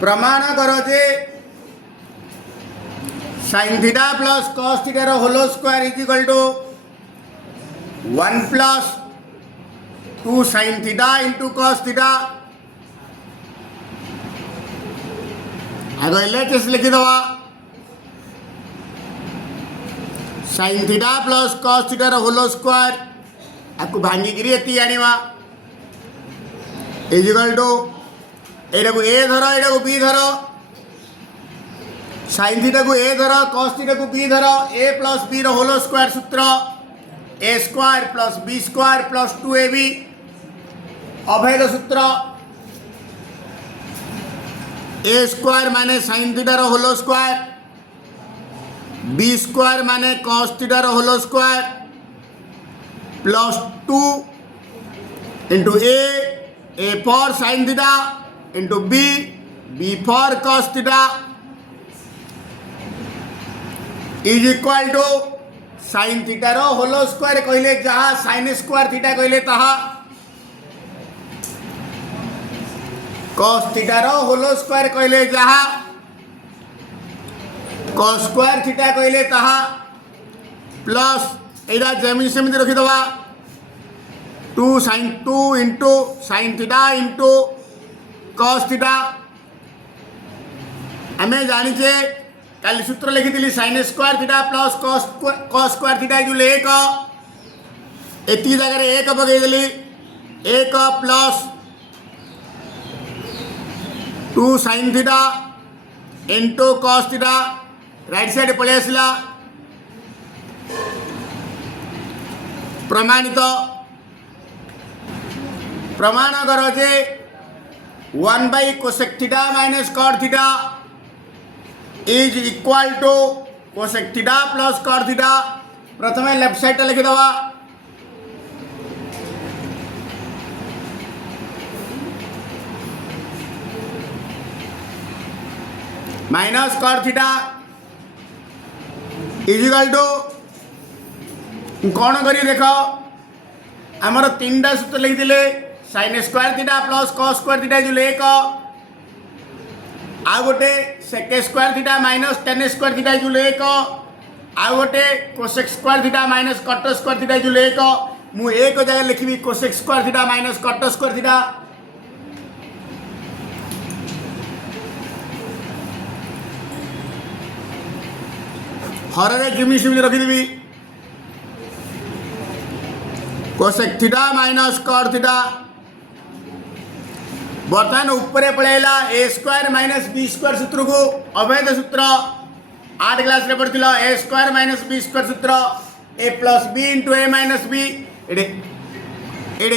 प्रमाण करो जे sin theta plus cos theta रो whole square is equal to 1 plus 2 sin theta into cos theta. आगे LHS लिखी दवा sin theta plus cos theta रो होल स्क्वायर आपको भांगी गिरी एती आनिवा इज इक्वल टू एटा को ए धरो एटा को बी धरो sin थीटा को ए धरो cos थीटा को बी धरो a प्लस बी रो होल स्क्वायर सूत्र a square plus b square plus 2ab अभेद सूत्र a स्क्वायर माने sin थीटा रो होल स्क्वायर b स्क्वायर माने cos थीटा रो whole square plus 2 into a for sin theta into b for cos theta is equal to sin theta रो whole square कहले जहाँ sin square theta कहले तहा cos theta रो whole square कहले जहाँ cos स्क्वायर थीटा कहले तहा प्लस एटा जमीन सेमती रखिदवा 2 into sin theta into cos theta आम जाचे कल सूत्र लिखी sin square theta plus cos square theta जो एक एति जगह एक पकईदेली एक plus 2 sin theta into cos theta right side पलि आसला प्रमाणित प्रमाण करो जे 1 by cosec theta minus cot theta is equal to cosec theta plus cot theta. प्रथम लेफ्ट साइड लिखिदवा minus cot theta is equal to कौन करी देख आमर 3टा सूत्र लिखिले sin square theta plus cos square theta जो एक आ गोटे sec square theta minus tan square theta जो एक आ गोटे cosec square theta minus cot square theta जो एक मु एक जगह लिखी cosec square theta minus cot square theta हर जिमी सिमी रखीदेवी cosec theta minus cot theta बर्तमान उपरे पलैला a square minus b square सूत्र को अवैध सूत्र 8 क्लास रे पढ़िथिला a square minus b square सूत्र a plus b into a minus b एडे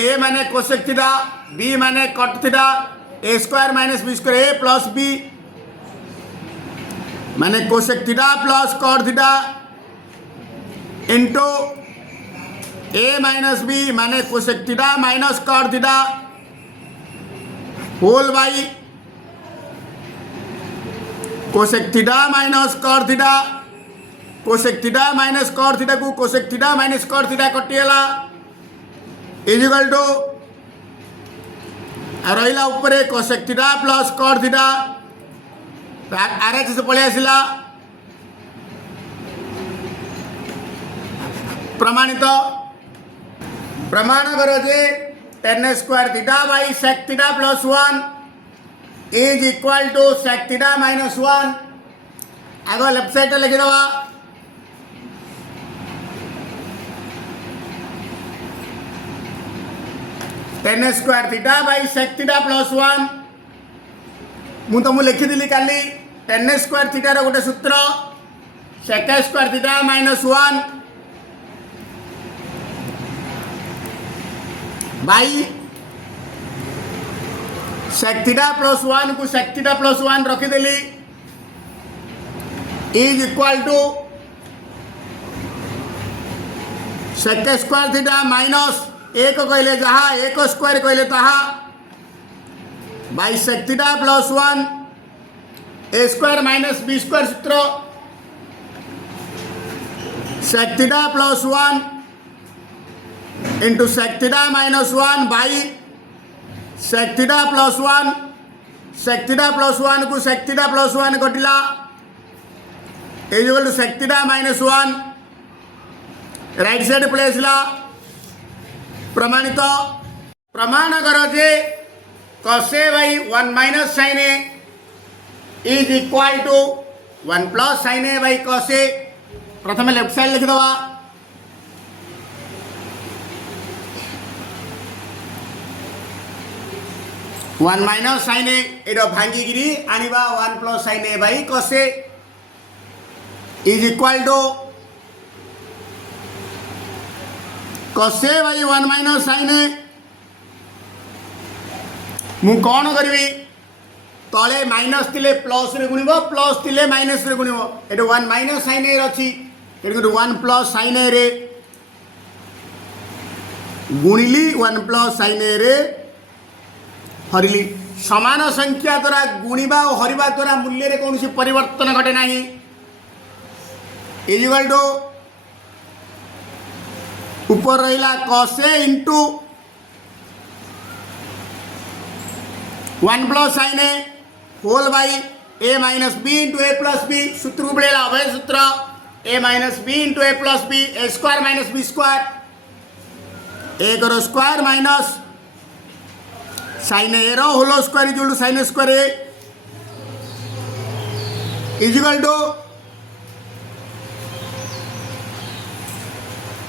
a माने cosec थीटा b माने cot theta a square minus b square a plus b माने cosec theta plus cot theta into a minus b माने cosec theta minus cot theta whole by cosec theta minus cot theta cosec theta minus cot theta को cosec theta minus cot theta कटिगला is equal to रहा ऊपर cosec theta plus cot theta RHS पलि आसला प्रमाणित प्रमाण करो जे tan square theta by sec theta plus 1 is equal to sec theta minus 1 आगे लेफ्ट साइड लिखिदवा tan square theta by sec theta plus 1 मु तुमको लिखिदी काली tan स्क्वायर थीटा रो गोटे सूत्र sec square theta minus 1 by sec theta plus 1 को sec theta plus 1 रखीदेली is equal to sec square theta minus एक कहले जहाँ एक स्क्वायर कहले तहा by sec theta plus 1 a square minus b square सूत्र sec theta plus 1 into sec theta minus 1 by sec theta plus 1 sec theta plus 1 को sec theta plus 1 कटिला is equal to sec theta minus 1 right side पळेसला प्रमाणित प्रमाण करो जे cos a by 1 minus sin a is equal to 1 plus sin a by cos a प्रथम left side लिखि दवा 1 minus sin a एडो भांगी गिरी आनिबा 1 plus sin a by cos a is equal to cos a by 1 minus sin a मु कौन करी तले minus तिले plus रे गुणिबो प्लस तिले माइनस रे गुणिबो एटो 1 माइनस sin a अछि एटो 1 प्लस sin a रे गुणिली 1 प्लस sin a रे हरिली समान संख्या द्वारा गुणिबा और हरिबा द्वारा मूल्य रे कोनसी परिवर्तन घटे नाही इज इक्वल टू ऊपर रहिला cos a into 1 plus sin a whole by a minus b into a plus b सूत्र को पढ़ेला अभय सूत्र a minus b into a plus b a square minus b square a करो square minus sin a रो whole square is equal to sin a square a is equal to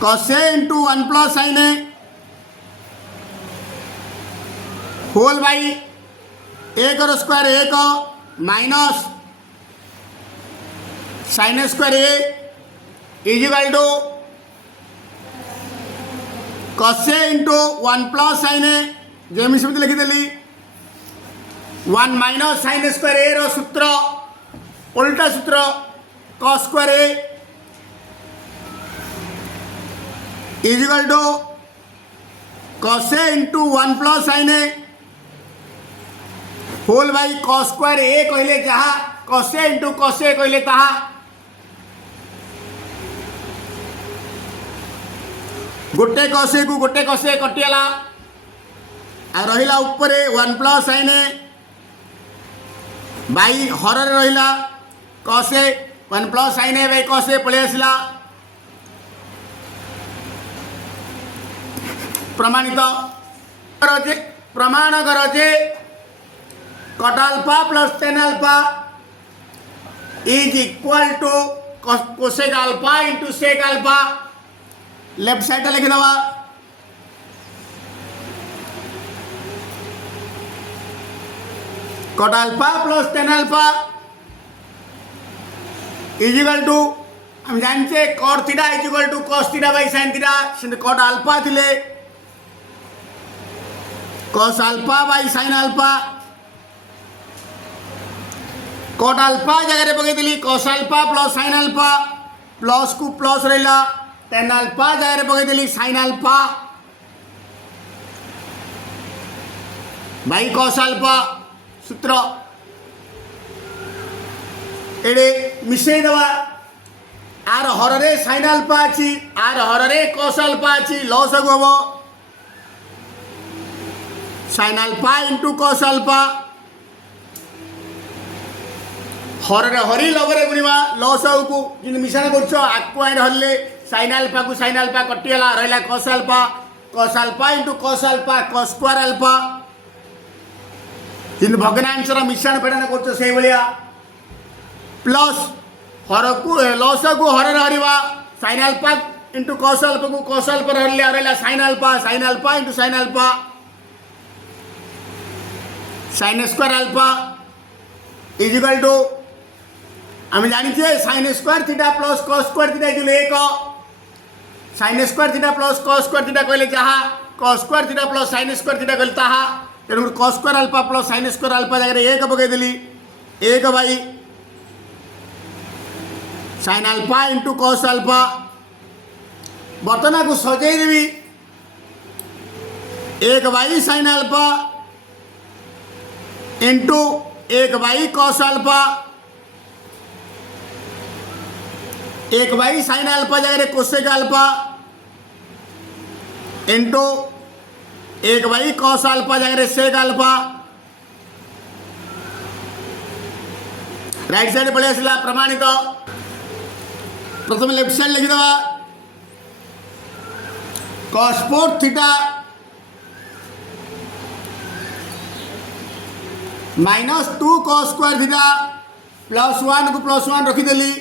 cos a into 1 plus sin a whole by a करो square a को minus sin a square a is equal to cos a into 1 plus sin a जेमी से लिखी देली 1 minus sin a square a रो सूत्र उल्टा सूत्र cos square a is equal to cos a into 1 plus sin a whole by cos square a कहले जहा cos a into cos a कहले ताहा गोटे cos a को गोटे cos a कटियाला आ रहिला ऊपर 1 plus sin a by her रे रहिला cos a 1 plus sin a by cos a पळे आसिला प्रमाणित करजे प्रमाण करजे cot alpha plus tan alpha is equal to cosec alpha into sec alpha left side लिखि दवा cot alpha plus tan alpha is equal to हम जानते cot theta is equal to cos theta by sin theta Sindh cot alpha थिले cos alpha by sin alpha cot alpha जगह रे पके दिली cos alpha plus sin alpha plus को plus रहिला tan alpha जगह रे पके दिली sin alpha भाई cos alpha सूत्र एडे मिसे दवा आर हर रे sin alpha अछि आर हर रे cos alpha अछि लॉस होबो sin alpha into cos alpha हर रे हरी लबरे गुनिबा लॉस को जिन मिशन करछो आकु आइ रहले sin alpha को sin alpha कटियाला रहला cos alpha into cos alpha cos square alpha जिन भग्नांशर मिश्रण पेडन करछो सेही बलिया प्लस हर को लॉस को हर रे Hariba sin alpha into cos alpha को cos alpha रहला sin alpha into sin alpha sin square alpha is equal to हम जानिछे sin square theta plus cos square theta equal 1 sin square theta plus cos square theta कहले जहा cos square theta plus sin square theta कहले ताहा तेनु cos square alpha plus sin square alpha जगह रे 1 पके देली 1 by sin alpha into cos alpha बर्तन को सजाई देबी 1 by sin alpha into 1 by cos alpha 1 by sin alpha जगह रे cosec alpha into 1 by cos alpha जगह रे sec अल्फा राइट साइड पड़े आसला प्रमाणित प्रथम लेफ्ट साइड लिखिदवा cos 4 theta -2 cos square theta +1 को +1 रखिदेली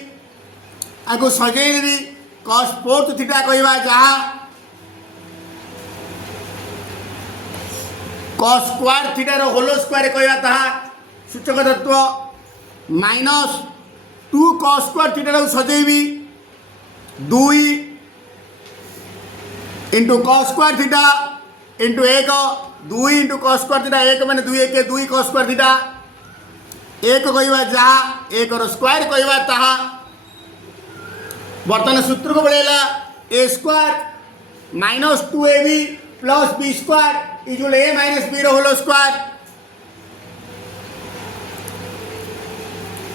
आगो सजेदेवी cos 4 थीटा कहवा जहाँ cos स्क्वायर थीटा रो होल स्क्वायर कहवा ताहा सूचक तत्व -2 cos स्क्वायर थीटा रो सजेबी 2 into cos square theta into 1 2 into cos square theta 1 माने 2 1 2 cos स्क्वायर थीटा 1 कहवा जहाँ 1 रो स्क्वायर कहवा ताहा बर्तमान सूत्र को बढ़ेला a square -2ab plus b square equal a minus b रो whole square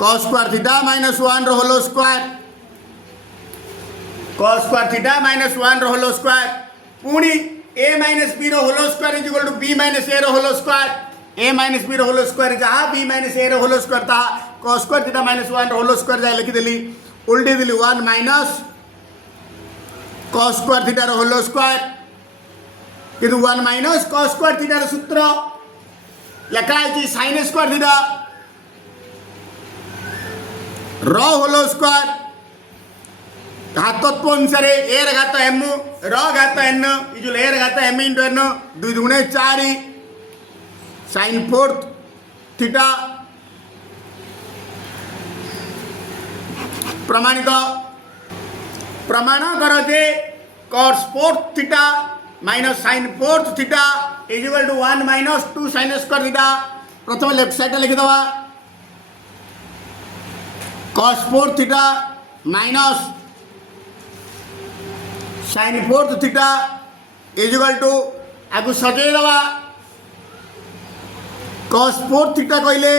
cos square theta -1 रो whole square cos square theta -1 रो होल स्क्वायर पुणी a माइनस b रो whole square equal to b minus a रो whole square a minus b रो whole square जहाँ b minus a रो whole square ताहा cos square theta -1 रो whole square जाए लिखिदेली उल्टे दिली 1 माइनस cos स्क्वायर थीटा रो होल स्क्वायर किंतु 1 माइनस cos स्क्वायर थीटा रो सूत्र लिखा है sin स्क्वायर थीटा रो होल स्क्वायर घातत्व अनुसार ए घात m र घात n इजुल ए घात m इंटू n 2 दुगुणे 4 sin 4 थीटा प्रमाणित प्रमाण करो जे cos 4 theta minus sin 4 theta equal to 1 minus 2 sin square theta प्रथम लेफ्ट साइड लिखिदवा cos 4 theta minus sin 4 theta equal to आगु सजेदवा cos 4 थीटा कहले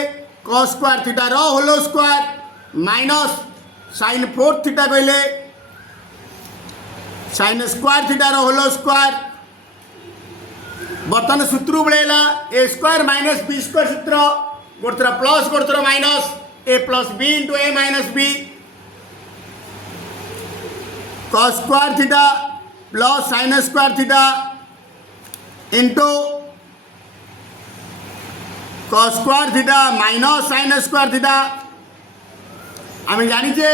cos स्क्वायर थीटा रो whole square minus sin 4 theta कहले sin स्क्वायर थीटा रो whole square बर्तमान सूत्र बढ़ेला a square minus b square सूत्र गोटे प्लस गोटे minus a plus b into a minus b cos square theta plus sin square theta into cos square theta minus sin square theta आम जानीचे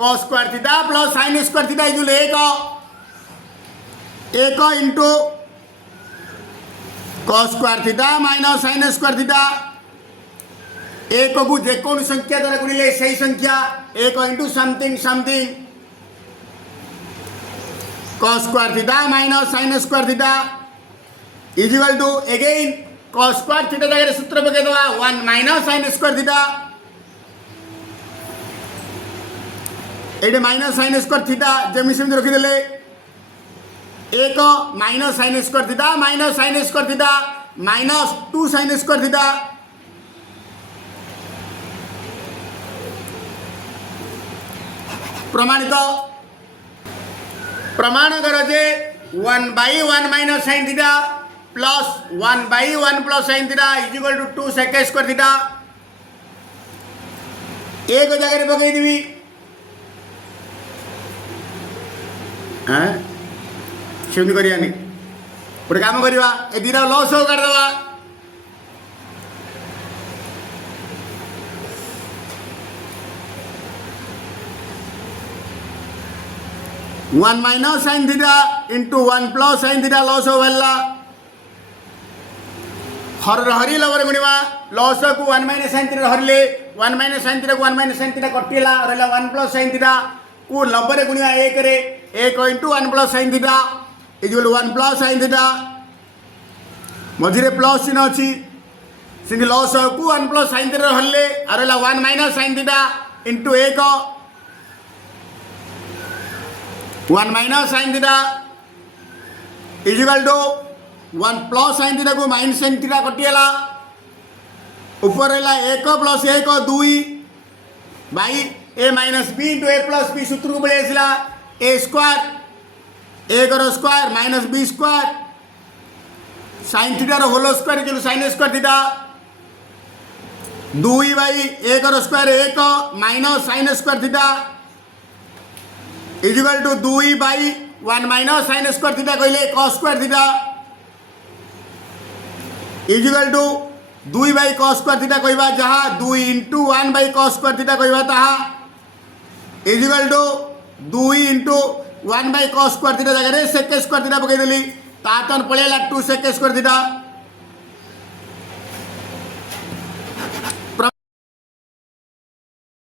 cos square theta plus sin square theta equal 1 into cos square theta minus sin square theta 1 को जेकोन संख्या द्वारा गुणिले सही संख्या 1 into something something cos square theta minus sin square theta equal to again cos square theta जगह सूत्र पके दवा 1 माइनस sin स्क्वायर थीटा एटे माइनस sin स्क्वायर थीटा जमी सेम रखी देले 1 minus sin square theta minus sin square theta minus 2 sin square theta प्रमाणित प्रमाण करो जे 1/1 minus sin theta plus 1/1 plus sin theta equal to 2 sec square theta एक जगह पकई देवी सेमती करियानी गोटे काम करवा ए दीटा लस हो काटदवा 1 minus sin theta into 1 plus sin theta लॉस हो गला हर हरी लवर गुणवा लॉस को 1 माइनस sin थीटा हरले 1 माइनस sin थीटा को 1 माइनस sin थीटा कटिला रहला 1 प्लस sin थीटा को लवर गुणवा 1 रे 1 into 1 plus sin theta equal 1 plus sin theta मझिरे प्लस चिन्ह अछि सिंग लॉस को 1 प्लस sin थीटा हरले रहला 1 minus sin theta into 1 1 minus sin theta equal to 1 plus sin theta को माइनस sin थीटा कटिला ऊपर रहला 1 प्लस 1 2 by a minus b into a plus b सूत्र को बढ़े आसला a स्क्वायर 1 रो square minus b square sin theta रो whole square equal sin square theta दुई बाई एक स्क्वायर एक minus sine square theta is equal to दुई by one minus sine square theta कहले cos square theta is equal to दुई by cos square theta कहवा जहाँ दुई into one by cos square theta कहवा ताहा इजिकल टू दुई into one by cos square theta जगह सेक स्क्वायर थीटा पकईदेली तातन पड़ेगा टू सेक स्क्वायर थीटा